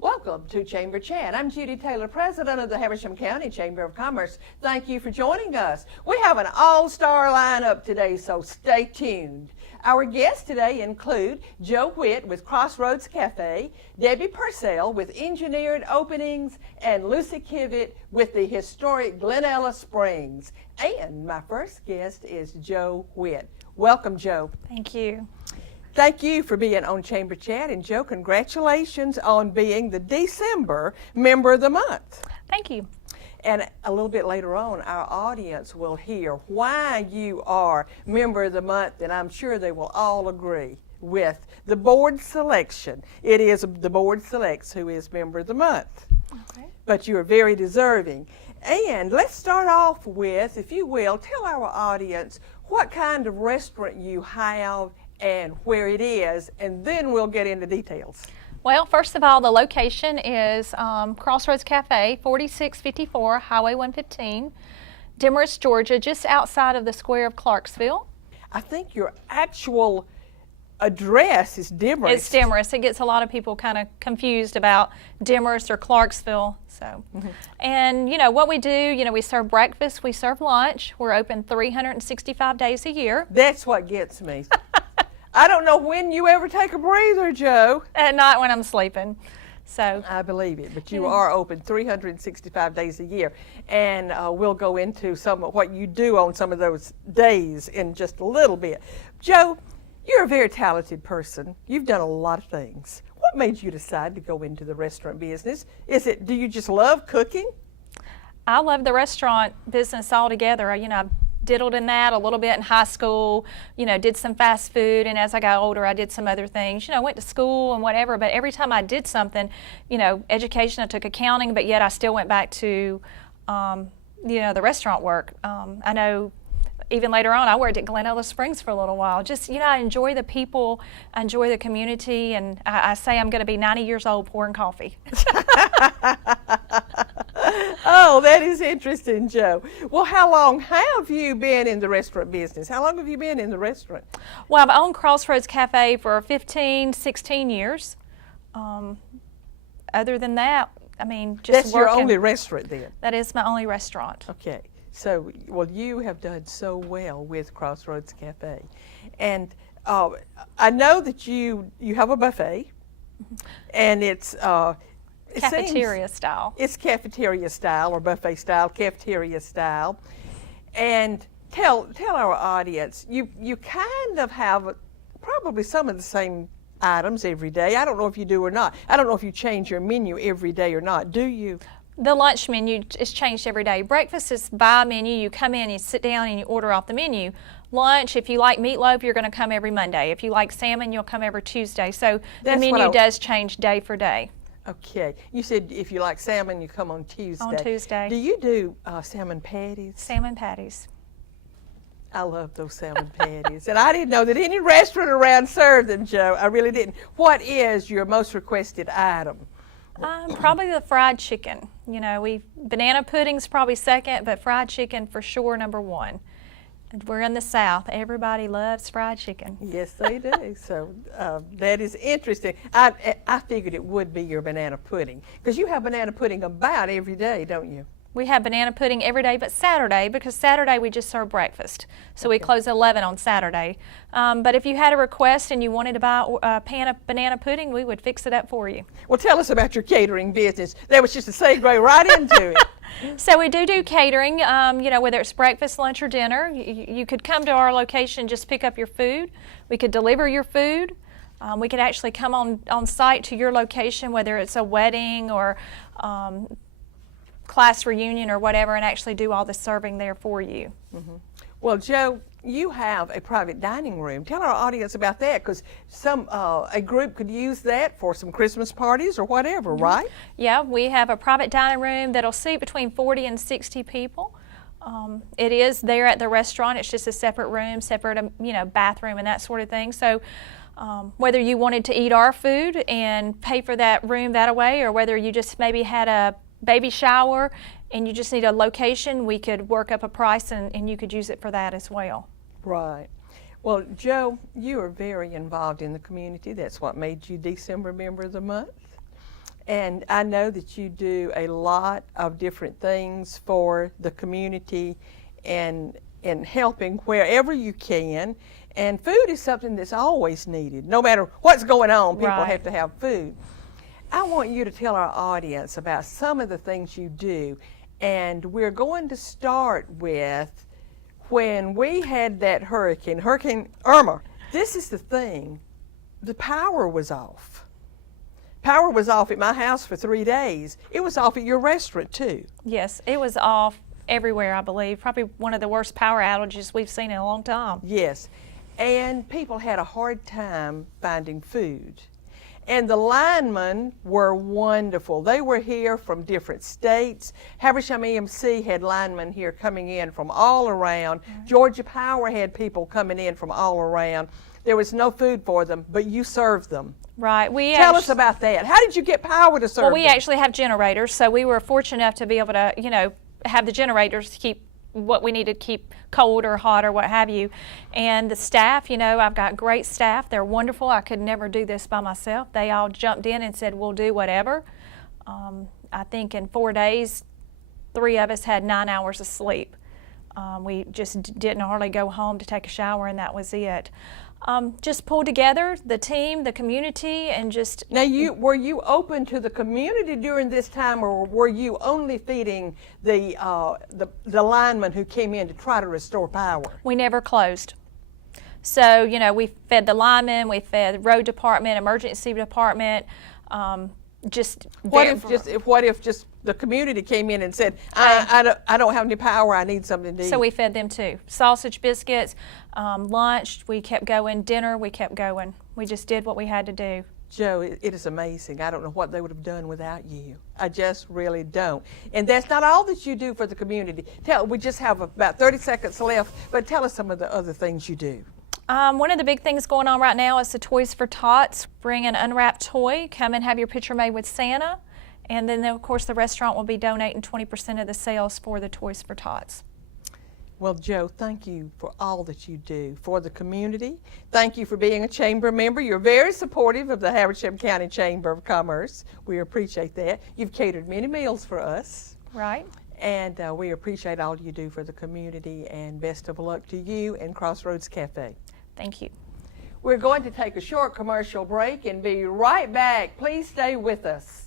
Welcome to Chamber Chat. I'm Judy Taylor, President of the Habersham County Chamber of Commerce. Thank you for joining us. We have an all-star lineup today, so stay tuned. Our guests today include Joe Whitt with Crossroads Cafe, Debbie Purcell with Engineered Openings, and Lucy Kivett with the historic Glenella Springs. And my first guest is Joe Whitt. Welcome, Joe. Thank you. Thank you for being on Chamber Chat, and Joe, congratulations on being the December Member of the Month. Thank you. And a little bit later on, our audience will hear why you are Member of the Month, and I'm sure they will all agree with the board selection. It is the board selects who is Member of the Month. Okay. But you are very deserving. And let's start off with, if you will, tell our audience what kind of restaurant you have and where it is, and then we'll get into details. Well, first of all, the location is Crossroads Cafe, 4654 Highway 115, Demarest, Georgia, just outside of the square of Clarksville. I think your actual address is Demarest. It's Demarest. It gets a lot of people kind of confused about Demarest or Clarksville. So, And you know what we do, we serve breakfast, we serve lunch. We're open 365 days a year. That's what gets me. I don't know when you ever take a breather, Joe. At night when I'm sleeping. So I believe it, but you are open 365 days a year, and we'll go into some of what you do on some of those days in just a little bit. Joe, you're a very talented person. You've done a lot of things. What made you decide to go into the restaurant business? Do you just love cooking? I love the restaurant business altogether. I've diddled in that a little bit in high school, did some fast food, and as I got older I did some other things, went to school and whatever, but every time I did something, education, I took accounting, but yet I still went back to, the restaurant work. I know even later on I worked at Glenella Springs for a little while. Just, I enjoy the people, I enjoy the community, and I say I'm going to be 90 years old pouring coffee. Oh, that is interesting, Joe. Well, how long have you been in the restaurant business? How long have you been in the restaurant? Well, I've owned Crossroads Cafe for 15, 16 years. Other than that, just That's working. your only restaurant then? That is my only restaurant. Okay. So, well, you have done so well with Crossroads Cafe. And I know that you have a buffet, and it's Cafeteria style. It's cafeteria style or buffet style, cafeteria style. And tell our audience, you kind of have probably some of the same items every day. I don't know if you do or not. I don't know if you change your menu every day or not. Do you? The lunch menu is changed every day. Breakfast is by menu. You come in, you sit down, and you order off the menu. Lunch, if you like meatloaf, you're going to come every Monday. If you like salmon, you'll come every Tuesday. So the menu does change day for day. Okay. You said if you like salmon, you come on Tuesday. On Tuesday. Do you do salmon patties? Salmon patties. I love those salmon patties. And I didn't know that any restaurant around served them, Joe. I really didn't. What is your most requested item? Probably the fried chicken. Banana pudding's probably second, but fried chicken for sure number one. We're in the South. Everybody loves fried chicken. Yes, they do. So that is interesting. I figured it would be your banana pudding, because you have banana pudding about every day, don't you? We have banana pudding every day but Saturday, because Saturday we just serve breakfast. So we close at 11 on Saturday. But if you had a request and you wanted to buy a pan of banana pudding, we would fix it up for you. Well, tell us about your catering business. That was just a segue right into it. So we do catering, whether it's breakfast, lunch, or dinner. You could come to our location, just pick up your food. We could deliver your food. We could actually come on site to your location, whether it's a wedding or class reunion or whatever, and actually do all the serving there for you. Mm-hmm. Well, Joe, you have a private dining room. Tell our audience about that, because a group could use that for some Christmas parties or whatever, right? Yeah, we have a private dining room that'll seat between 40 and 60 people. It is there at the restaurant. It's just a separate room, separate, bathroom and that sort of thing. So whether you wanted to eat our food and pay for that room that way, or whether you just maybe had a baby shower and you just need a location, we could work up a price and you could use it for that as well. Right. Well, Joe, you are very involved in the community. That's what made you December Member of the Month. And I know that you do a lot of different things for the community and helping wherever you can. And food is something that's always needed. No matter what's going on, people Right. have to have food. I want you to tell our audience about some of the things you do. And we're going to start with when we had that Hurricane Irma. This is the thing, the power was off. Power was off at my house for 3 days. It was off at your restaurant too. Yes, it was off everywhere, I believe. Probably one of the worst power outages we've seen in a long time. Yes, and people had a hard time finding food. And the linemen were wonderful. They were here from different states. Habersham EMC had linemen here coming in from all around. Georgia Power had people coming in from all around. There was no food for them, but you served them. Right. Tell us about that. How did you get power to serve Well, we them? actually have generators, so we were fortunate enough to be able to, have the generators to keep what we needed to keep cold or hot or what have you. And the staff, I've got great staff. They're wonderful. I could never do this by myself. They all jumped in and said, we'll do whatever. I think in 4 days, 3 of us had 9 hours of sleep. We just didn't hardly go home to take a shower, and that was it. Just pulled together the team, the community, and just... Now, were you open to the community during this time, or were you only feeding the linemen who came in to try to restore power? We never closed. So, we fed the linemen, we fed the road department, emergency department, What if just the community came in and said, I don't have any power, I need something to eat? So we fed them too. Sausage, biscuits, lunch, we kept going, dinner, we kept going. We just did what we had to do. Joe, it is amazing. I don't know what they would have done without you. I just really don't. And that's not all that you do for the community. We just have about 30 seconds left, but tell us some of the other things you do. One of the big things going on right now is the Toys for Tots. Bring an unwrapped toy, come and have your picture made with Santa, and then of course the restaurant will be donating 20% of the sales for the Toys for Tots. Well, Joe, thank you for all that you do for the community. Thank you for being a chamber member. You're very supportive of the Habersham County Chamber of Commerce. We appreciate that. You've catered many meals for us. Right. And we appreciate all you do for the community, and best of luck to you and Crossroads Cafe. Thank you. We're going to take a short commercial break and be right back. Please stay with us.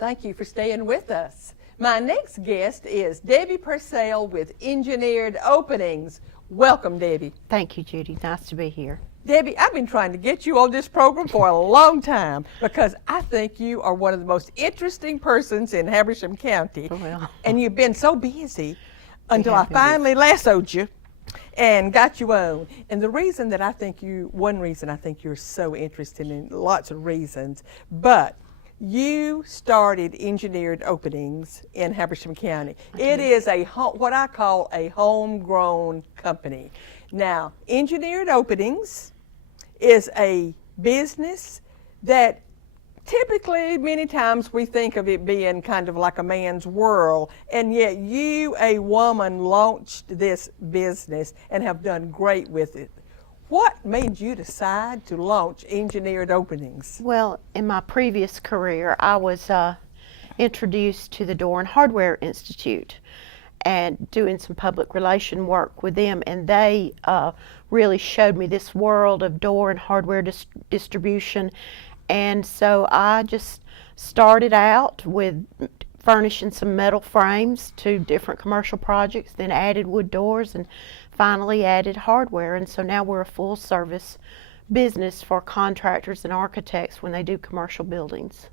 Thank you for staying with us. My next guest is Debbie Purcell with Engineered Openings. Welcome, Debbie. Thank you, Judy. Nice to be here. Debbie, I've been trying to get you on this program for a long time because I think you are one of the most interesting persons in Habersham County. Well. And you've been so busy until I finally lassoed you and got you on. And the reason that one reason I think you're so interested, in lots of reasons, but you started Engineered Openings in Habersham County. It is what I call a homegrown company. Now, Engineered Openings is a business that typically, many times we think of it being kind of like a man's world, and yet you, a woman, launched this business and have done great with it. What made you decide to launch Engineered Openings? Well, in my previous career, I was introduced to the Door and Hardware Institute, and doing some public relation work with them, and they really showed me this world of door and hardware distribution. And so I just started out with furnishing some metal frames to different commercial projects, then added wood doors, and finally added hardware. And so now we're a full service business for contractors and architects when they do commercial buildings.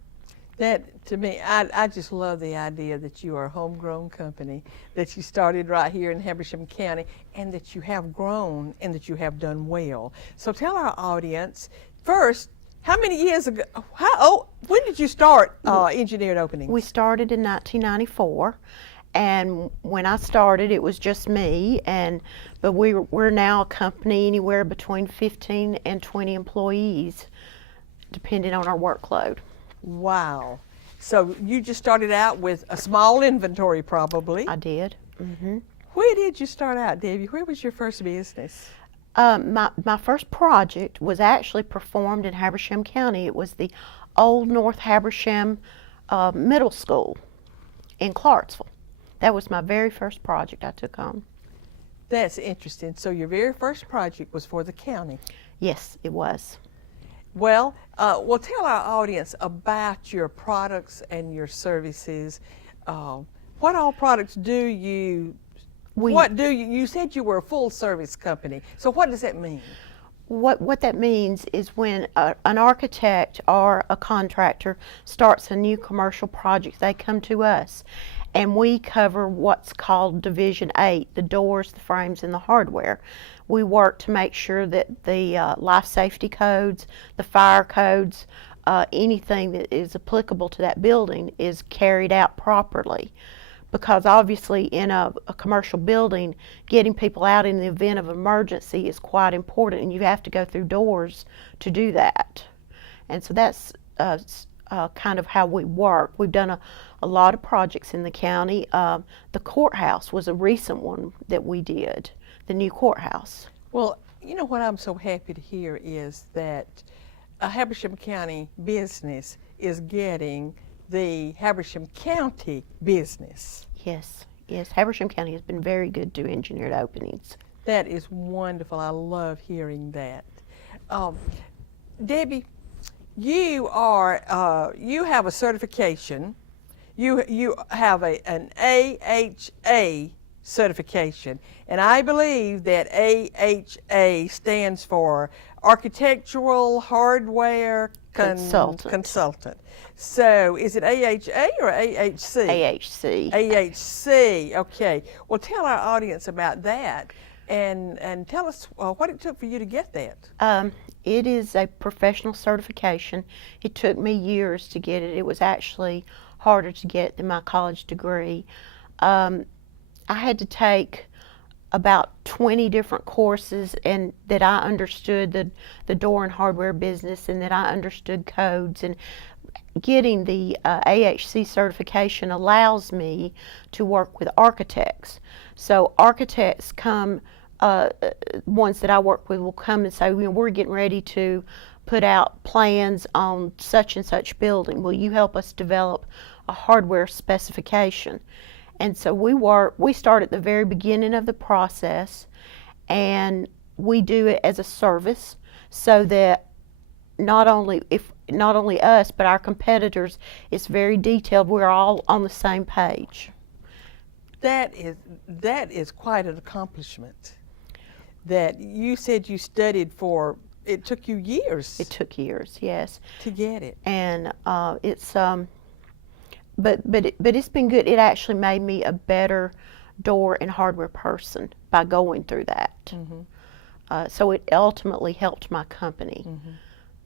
That, to me, I just love the idea that you are a homegrown company, that you started right here in Habersham County, and that you have grown and that you have done well. So tell our audience, first, how many years ago, when did you start Engineered Openings? We started in 1994, and when I started, it was just me, but we're now a company anywhere between 15 and 20 employees, depending on our workload. Wow. So you just started out with a small inventory, probably. I did. Mm-hmm. Where did you start out, Debbie? Where was your first business? My first project was actually performed in Habersham County. It was the old North Habersham Middle School in Clarksville. That was my very first project I took on. That's interesting. So your very first project was for the county. Yes, it was. Well, tell our audience about your products and your services. What all products do you? You said you were a full service company. So what does that mean? What that means is when an architect or a contractor starts a new commercial project, they come to us, and we cover what's called Division 8, the doors, the frames, and the hardware. We work to make sure that the life safety codes, the fire codes, anything that is applicable to that building is carried out properly. Because obviously in a commercial building, getting people out in the event of emergency is quite important, and you have to go through doors to do that. And so that's kind of how we work. We've done a lot of projects in the county. The courthouse was a recent one that we did, the new courthouse. Well, you know what I'm so happy to hear is that a Habersham County business is getting the Habersham County business. Yes, Habersham County has been very good to Engineered Openings. That is wonderful. I love hearing that. Debbie, you have a certification. You have an AHA certification, and I believe that AHA stands for Architectural Hardware Consultant. So is it AHA or AHC? AHC. AHC, okay. Well, tell our audience about that and tell us what it took for you to get that. It is a professional certification. It took me years to get it. It was actually harder to get than my college degree. I had to take about 20 different courses, and that I understood the door and hardware business, and that I understood codes. And getting the AHC certification allows me to work with architects. So architects come, ones that I work with will come and say, we're getting ready to put out plans on such and such building. Will you help us develop a hardware specification? And so we start at the very beginning of the process, and we do it as a service, so that not only us, but our competitors, it's very detailed. We're all on the same page. That is quite an accomplishment. That you said you studied for. It took you years. It took years, yes, to get it. And it's but it's been good. It actually made me a better door and hardware person by going through that. Mm-hmm. So it ultimately helped my company. Mm-hmm.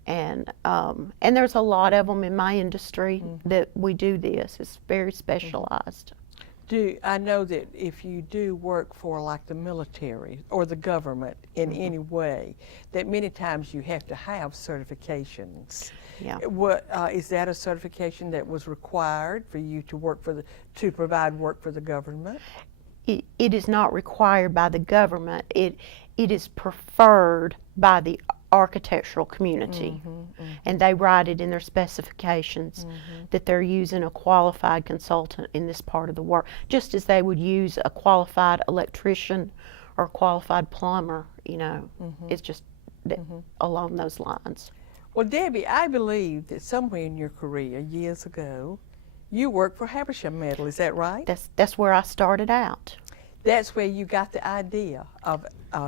And there's a lot of them in my industry that we do this. It's very specialized. I know that if you do work for like the military or the government in any way, that many times you have to have certifications. Yeah. Is that a certification that was required for you to provide work for the government? It is not required by the government. It is preferred by the architectural community, and they write it in their specifications that they're using a qualified consultant in this part of the work, just as they would use a qualified electrician or a qualified plumber. It's just along those lines. Well, Debbie, I believe that somewhere in your career, years ago, you worked for Habersham Metal. Is that right? That's where I started out. That's where you got the idea of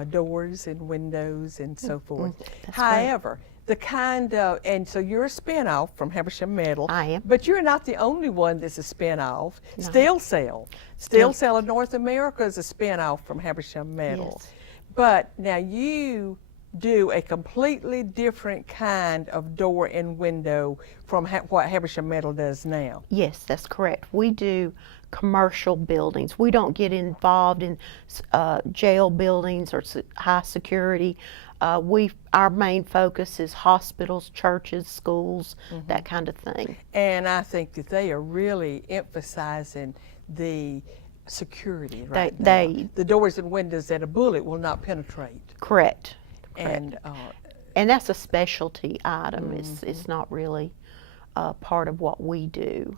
doors and windows and so forth. That's However, the kind of, and so you're a spinoff from Habersham Metal. I am. But you're not the only one that's a spinoff. No. Steel Cell of North America is a spinoff from Habersham Metal. Yes. But now you do a completely different kind of door and window from what Habersham Metal does now. Yes, that's correct. We do commercial buildings. We don't get involved in jail buildings or high security. Our main focus is hospitals, churches, schools, that kind of thing. And I think that they are really emphasizing the security right now. The doors and windows that a bullet will not penetrate. Correct. And that's a specialty item. It's not really part of what we do.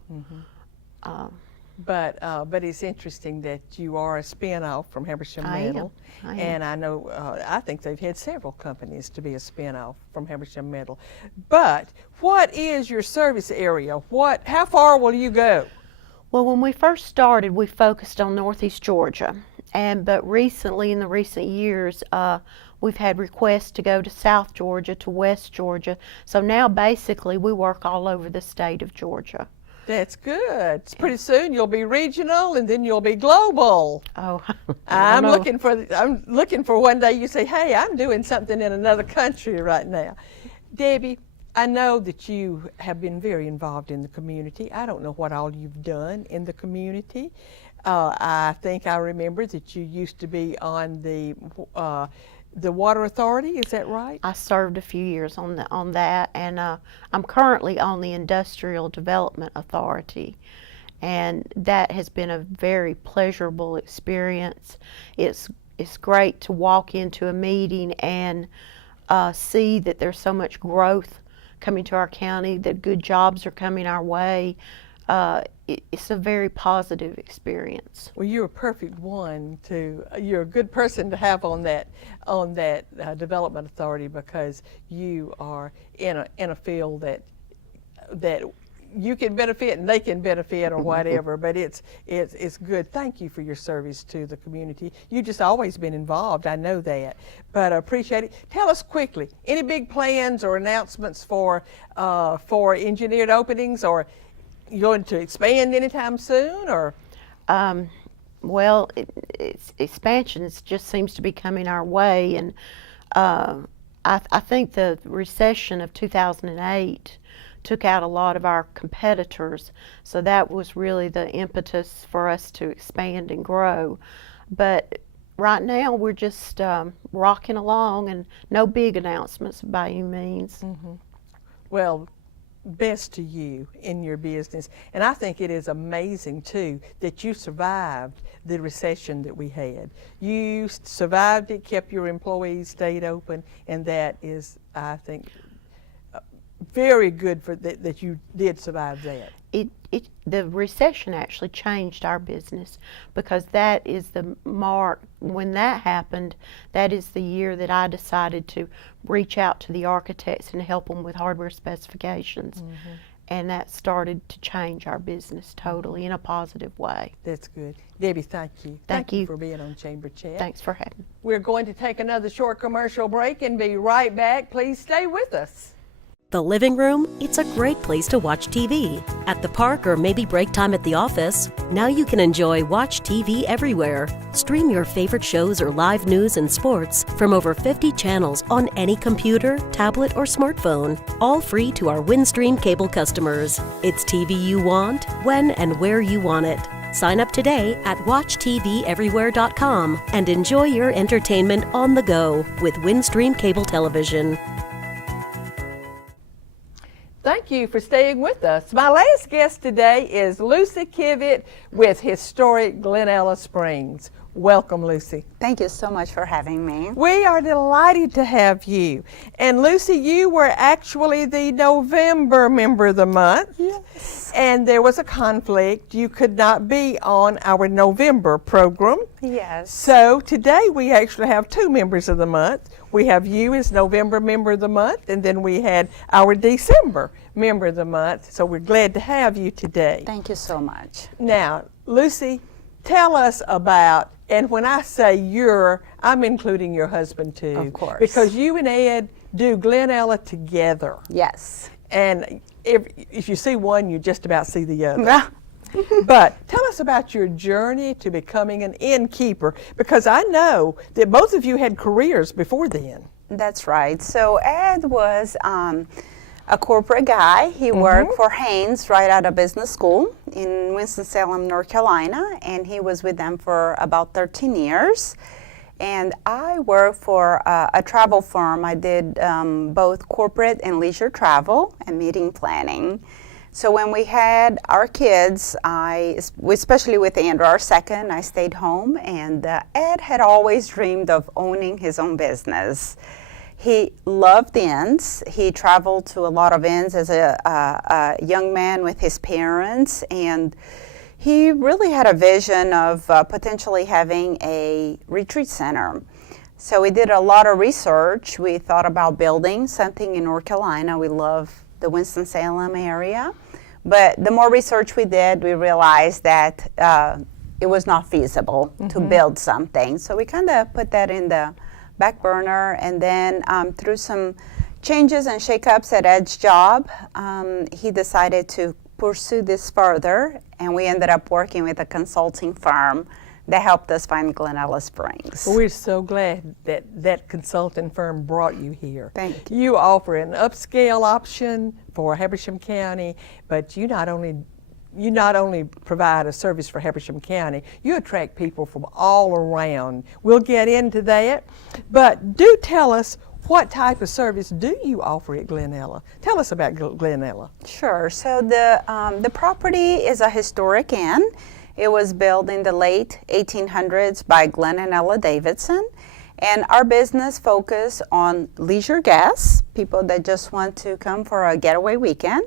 But it's interesting that you are a spin-off from Habersham Metal. I am. And I know, I think they've had several companies to be a spin-off from Habersham Metal. But what is your service area? How far will you go? Well, when we first started, we focused on Northeast Georgia. But recently, in the recent years, we've had requests to go to South Georgia, to West Georgia. So now basically we work all over the state of Georgia. That's good. Pretty soon you'll be regional and then you'll be global. Oh, I'm looking for one day you say, hey, I'm doing something in another country right now. Debbie, I know that you have been very involved in the community. I don't know what all you've done in the community. I think I remember that you used to be on the Water Authority. Is that right? I served a few years on that, and I'm currently on the Industrial Development Authority, and that has been a very pleasurable experience. It's great to walk into a meeting and see that there's so much growth coming to our county, that good jobs are coming our way. It's a very positive experience. Well, you're a perfect one you're a good person to have on that development authority, because you are in a field that you can benefit and they can benefit or whatever. But it's good. Thank you for your service to the community. You've just always been involved. I know that, but I appreciate it. Tell us quickly, any big plans or announcements for engineered openings, or you going to expand anytime soon, or? Well, expansion just seems to be coming our way, and I think the recession of 2008 took out a lot of our competitors, so that was really the impetus for us to expand and grow. But right now we're just rocking along, and no big announcements by any means. Well, best to you in your business. And I think it is amazing too that you survived the recession that we had. You survived it, kept your employees, stayed open, and that is, I think, very good for that you did survive that. The recession actually changed our business, because that is the mark. When that happened, that is the year that I decided to reach out to the architects and help them with hardware specifications. And that started to change our business totally in a positive way. That's good. Debbie, thank you. Thank you for being on Chamber Chat. Thanks for having me. We're going to take another short commercial break and be right back. Please stay with us. The living room? It's a great place to watch TV. At the park, or maybe break time at the office, now you can enjoy Watch TV everywhere. Stream your favorite shows or live news and sports from over 50 channels on any computer, tablet, or smartphone, all free to our Windstream cable customers. It's TV you want, when and where you want it. Sign up today at WatchTVEverywhere.com and enjoy your entertainment on the go with Windstream Cable Television. Thank you for staying with us. My last guest today is Lucy Kivett with Historic Glen Ella Springs. Welcome, Lucy. Thank you so much for having me. We are delighted to have you. And Lucy, you were actually the November member of the month. Yes. And there was a conflict. You could not be on our November program. Yes. So today we actually have two members of the month. We have you as November member of the month, and then we had our December member of the month. So we're glad to have you today. Thank you so much. Now, Lucy, tell us about, and when I say I'm including your husband too. Of course. Because you and Ed do Glenella together. Yes. And if you see one, you just about see the other. But tell us about your journey to becoming an innkeeper, because I know that both of you had careers before then. That's right. So Ed was a corporate guy. He worked for Haynes right out of business school in Winston-Salem, North Carolina, and he was with them for about 13 years. And I worked for a travel firm. I did both corporate and leisure travel and meeting planning. So when we had our kids, especially with Andrew, our second, I stayed home, and Ed had always dreamed of owning his own business. He loved inns. He traveled to a lot of inns as a young man with his parents, and he really had a vision of potentially having a retreat center. So we did a lot of research. We thought about building something in North Carolina. We love the Winston-Salem area. But the more research we did, we realized that it was not feasible to build something. So we kind of put that in the back burner, and then through some changes and shakeups at Ed's job, he decided to pursue this further, and we ended up working with a consulting firm that helped us find Glenella Springs. Well, we're so glad that that consulting firm brought you here. Thank you. You offer an upscale option for Habersham County, but you not only provide a service for Habersham County, you attract people from all around. We'll get into that, but do tell us, what type of service do you offer at Glenella? Tell us about Glenella. Sure. So the property is a historic inn. It was built in the late 1800s by Glenn and Ella Davidson. And our business focus on leisure guests, people that just want to come for a getaway weekend.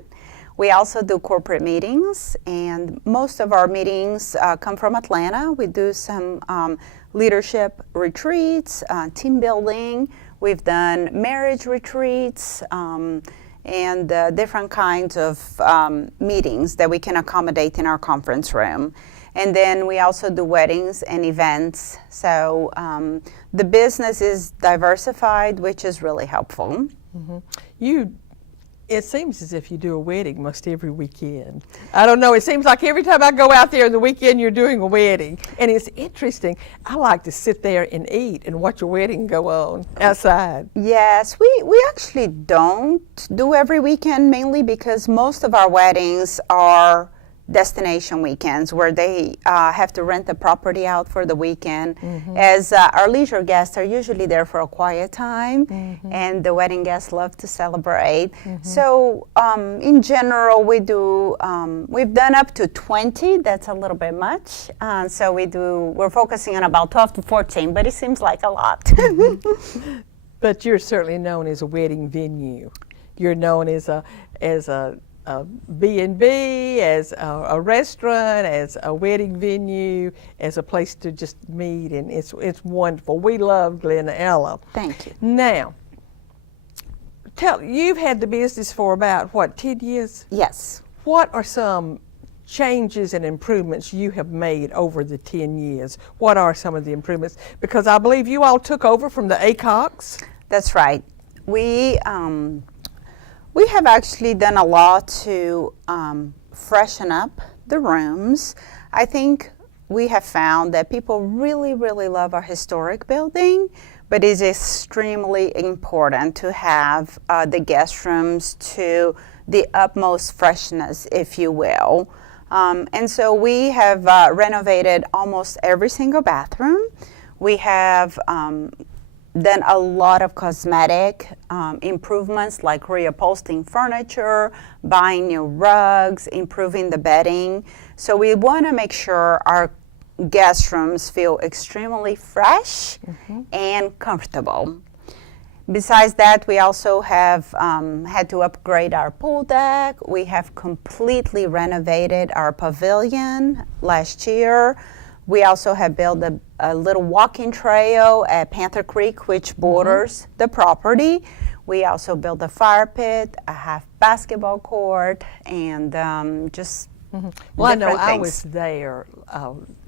We also do corporate meetings, and most of our meetings come from Atlanta. We do some leadership retreats, team building. We've done marriage retreats, and different kinds of meetings that we can accommodate in our conference room. And then we also do weddings and events. So the business is diversified, which is really helpful. It seems as if you do a wedding most every weekend. I don't know, it seems like every time I go out there on the weekend, you're doing a wedding. And it's interesting. I like to sit there and eat and watch a wedding go on outside. Yes, we actually don't do every weekend, mainly because most of our weddings are destination weekends where they have to rent the property out for the weekend, as our leisure guests are usually there for a quiet time, and the wedding guests love to celebrate. So in general, we do, we've done up to 20. That's a little bit much. So we're focusing on about 12 to 14, but it seems like a lot. But you're certainly known as a wedding venue. You're known as a B&B, as a restaurant, as a wedding venue, as a place to just meet, and it's wonderful. We love Glenella. Thank you. Now, you've had the business for about, 10 years? Yes. What are some changes and improvements you have made over the 10 years? What are some of the improvements? Because I believe you all took over from the Acox. That's right. We have actually done a lot to freshen up the rooms. I think we have found that people really, really love our historic building, but it's extremely important to have the guest rooms to the utmost freshness, if you will. And so we have renovated almost every single bathroom. We have done a lot of cosmetic improvements, like reupholstering furniture, buying new rugs, improving the bedding. So we want to make sure our guest rooms feel extremely fresh and comfortable. Besides that, we also have had to upgrade our pool deck. We have completely renovated our pavilion last year. We also have built a little walking trail at Panther Creek, which borders the property. We also built a fire pit, a half basketball court, and just Well, I know different I things. was there,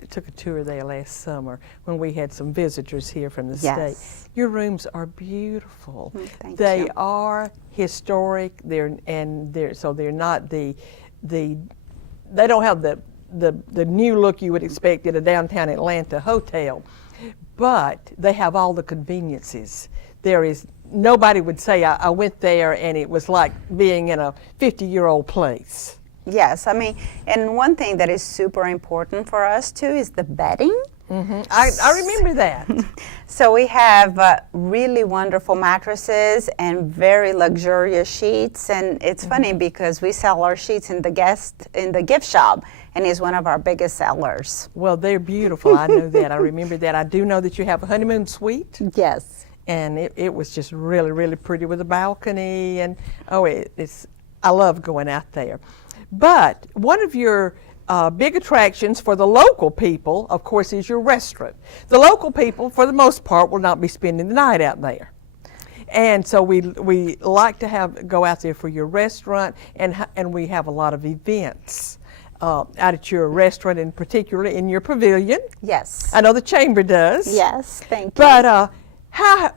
took a tour there last summer when we had some visitors here from the state. Yes. Your rooms are beautiful. Thank They you. are historic. They're not they don't have the new look you would expect at a downtown Atlanta hotel, but they have all the conveniences. There is nobody would say I went there and it was like being in a 50-year-old place. Yes, I mean, and one thing that is super important for us too is the bedding. I remember that. So we have really wonderful mattresses and very luxurious sheets, and it's funny because we sell our sheets in the gift shop, and it's one of our biggest sellers. Well, they're beautiful. I know that. I remember that. I do know that you have a honeymoon suite, Yes. and it was just really, really pretty with a balcony, and I love going out there. But one of your big attractions for the local people, of course, is your restaurant. The local people, for the most part, will not be spending the night out there. And so we like to go out there for your restaurant, and we have a lot of events out at your restaurant, and particularly in your pavilion. Yes. I know the chamber does. Yes, thank you. But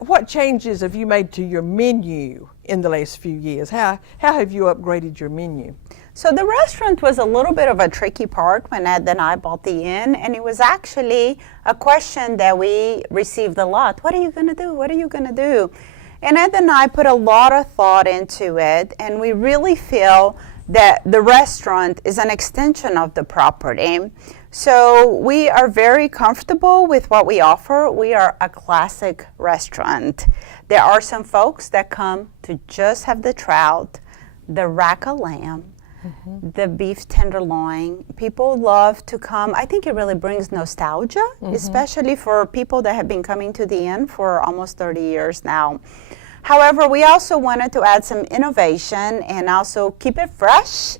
what changes have you made to your menu in the last few years? How have you upgraded your menu? So the restaurant was a little bit of a tricky part when Ed and I bought the inn, and it was actually a question that we received a lot. What are you going to do? What are you going to do? And Ed and I put a lot of thought into it, and we really feel that the restaurant is an extension of the property. So we are very comfortable with what we offer. We are a classic restaurant. There are some folks that come to just have the trout, the rack of lamb, the beef tenderloin. People love to come. I think it really brings nostalgia, especially for people that have been coming to the inn for almost 30 years now. However, we also wanted to add some innovation and also keep it fresh.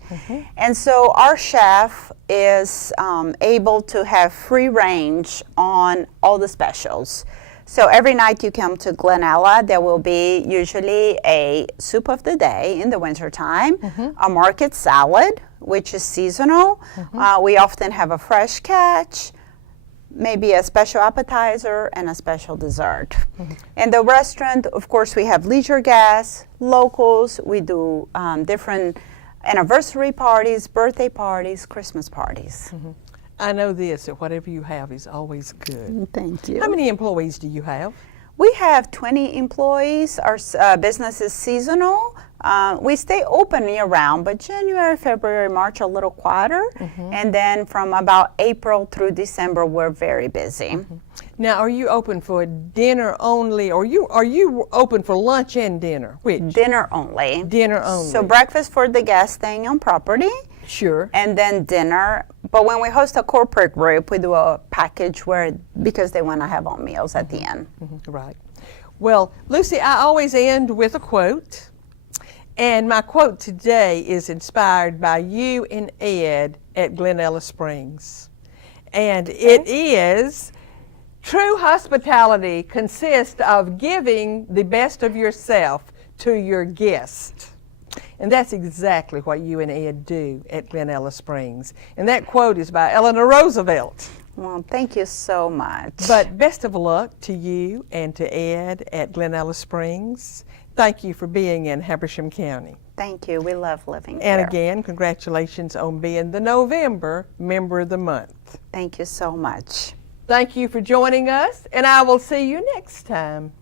And so our chef is able to have free range on all the specials. So every night you come to Glenella, there will be usually a soup of the day in the wintertime, a market salad, which is seasonal. We often have a fresh catch, maybe a special appetizer, and a special dessert. In the restaurant, of course, we have leisure guests, locals. We do different anniversary parties, birthday parties, Christmas parties. I know this, that whatever you have is always good. Thank you. How many employees do you have? We have 20 employees. Our business is seasonal. We stay open year-round, but January, February, March a little quieter. And then from about April through December, we're very busy. Now, are you open for dinner only, or are you open for lunch and dinner? Which? Dinner only. Dinner only. So breakfast for the guests staying on property, Sure. and then dinner. But when we host a corporate group, we do a package because they want to have all meals at the end. Right. Well, Lucy, I always end with a quote. And my quote today is inspired by you and Ed at Glenella Springs. And it is, true hospitality consists of giving the best of yourself to your guest. And that's exactly what you and Ed do at Glenella Springs. And that quote is by Eleanor Roosevelt. Well, thank you so much. But best of luck to you and to Ed at Glenella Springs. Thank you for being in Habersham County. Thank you. We love living And here. again, congratulations on being the November Member of the Month. Thank you so much. Thank you for joining us, and I will see you next time.